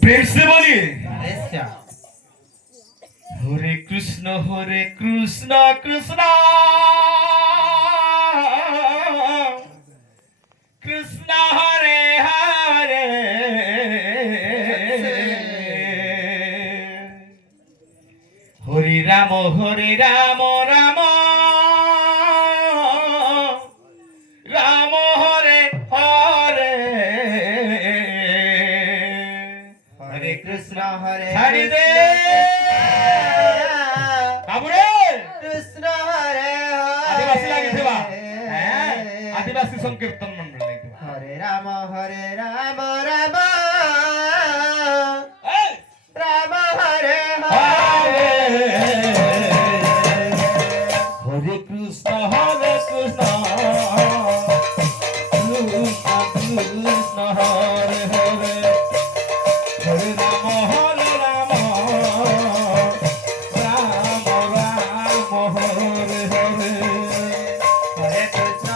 প্রেম সে বলি আচ্ছা হরে কৃষ্ণ কৃষ্ণ কৃষ্ণ হরে হরে হরি রাম রাম রাম হরে হরে হরে কৃষ্ণ হরে ছাড়ি দে বাবুরে কৃষ্ণ হরে আদিবাসী লাগে হরে দেবা হ্যাঁ আদিবাসী সংকীর্তন মন্ডল লাগে দেবা হরে Ram Ram Ram Hare Hare Hare Hare Krishna Krishna Krishna Hare Hare Hare Ram Ram Ram Hare Hare Hare Krishna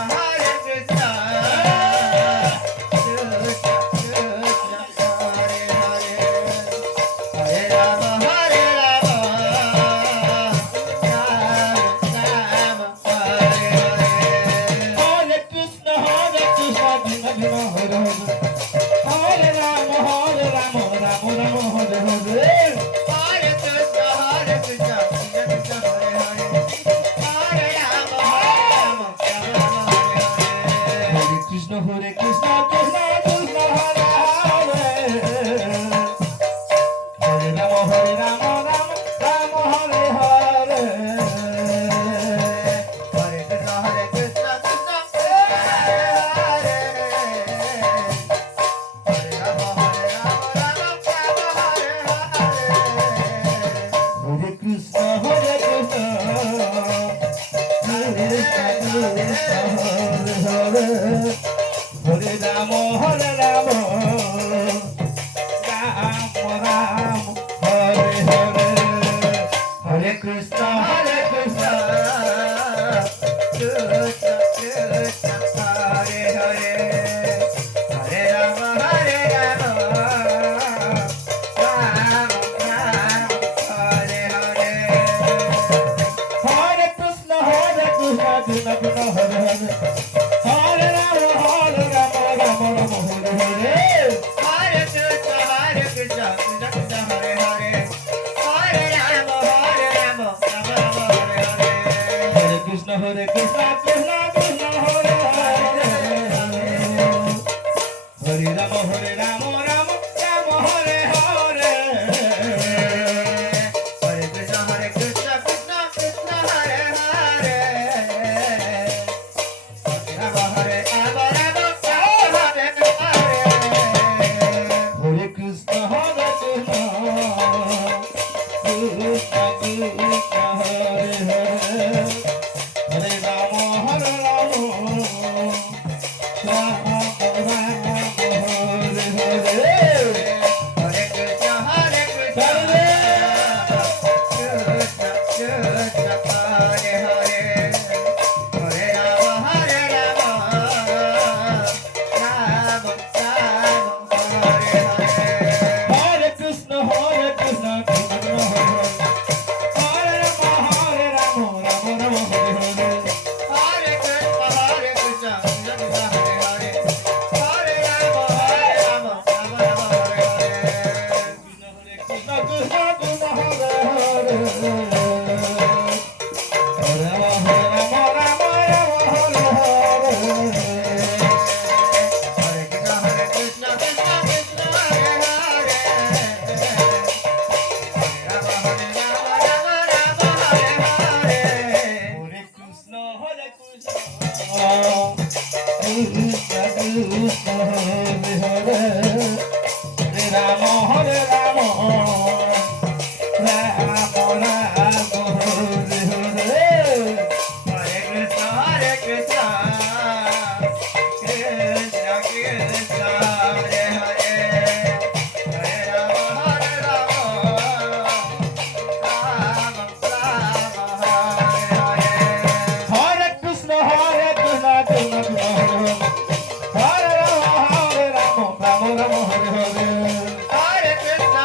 Hare Krishna,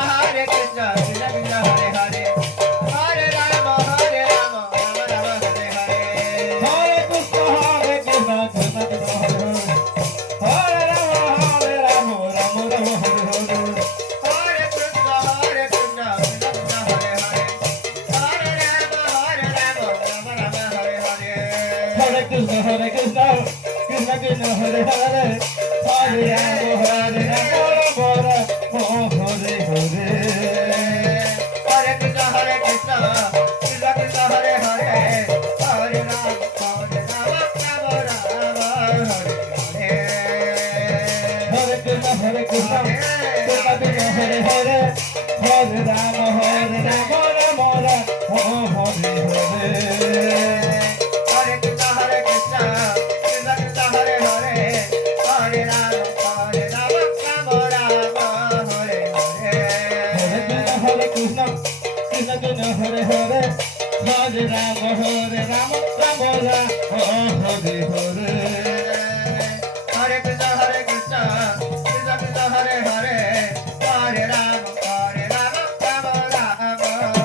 Krishna Krishna, Hare Hare, Hare Rama, Rama Rama, Hare Hare. Hare Krishna, Krishna Krishna, Hare Hare, Hare Rama, Rama Rama, Hare Hare. Hare Krishna, Krishna Krishna, Hare Hare, Hare Rama, Rama Rama, Hare Hare Krishna, Krishna Krishna, Hare Hare, Hare Rama, Rama Rama, Hare Hare Krishna, Krishna Krishna, Hare Hare, Hare Rama, Rama Rama, Hare Krishna, Hare Krishna, Krishna Krishna, Hare Hare. Hare Rama, Rama Rama,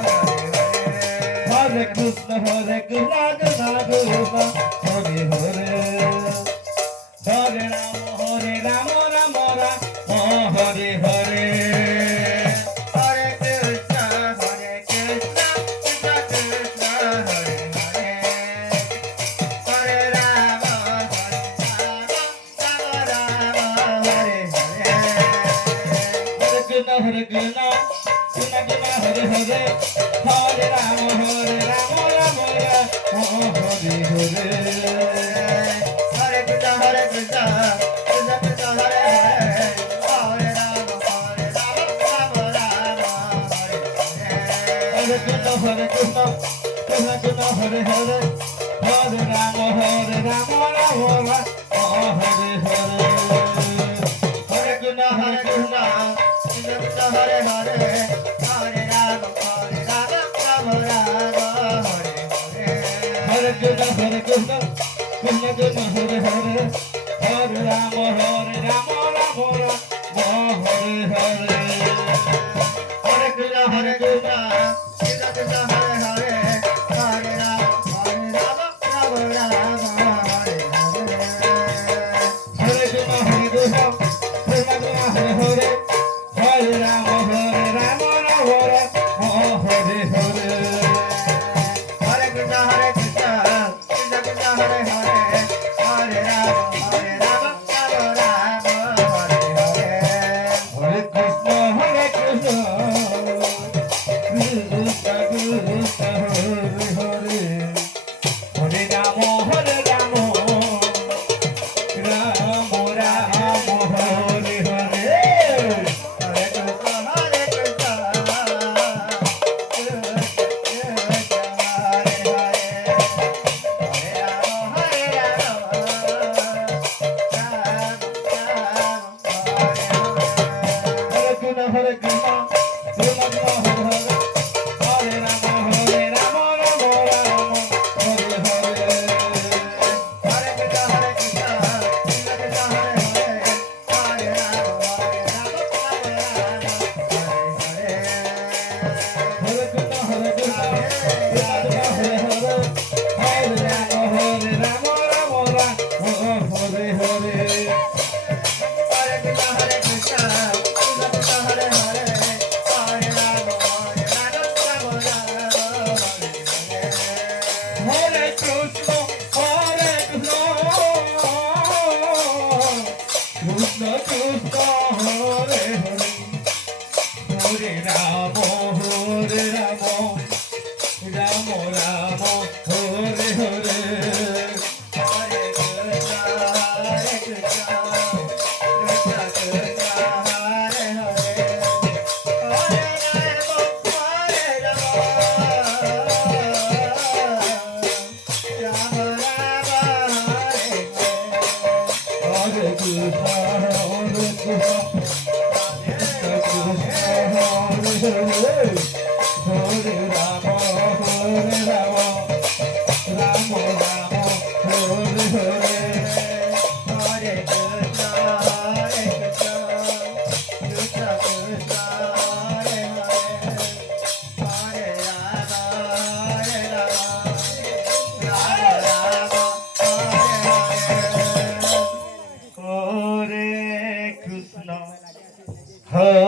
Hare Hare. Hare Krishna, Krishna Krishna, Hare Hare, Hare Rama, Rama Rama, Hare Hare. Hare Krishna, Krishna Krishna, Hare Hare. Hare Rama, Rama Rama, Hare Hare. Hare Krishna, Krishna Krishna, Hare Hare, Hare Rama, Rama Rama, Hare Hare. Hare Krishna, Krishna Krishna, Hare Hare. Hare Rama, Rama Rama, Hare Hare. Hare Krishna, Krishna Krishna, Hare Hare, Hare Rama, Rama Rama, Hare Hare. Hare Krishna, Krishna Krishna, Hare Hare. Hare Rama, Rama Rama, Hare Hare. Hare Krishna, Krishna Krishna, Hare Hare, Hare Rama, Rama Rama, Hare Hare. Hare Krishna, Krishna Krishna, Hare Hare. Hare Rama, Rama Rama, Hare Hare. Hare Krishna, Krishna Krishna, Hare Hare, Hare Rama, Rama Rama, Hare Hare. Hare Krishna, Krishna Krishna, Hare Hare. Hare Rama, Rama Rama, Hare Hare. Hare Krishna, Krishna Krishna, Hare Hare, Hare Rama, হরে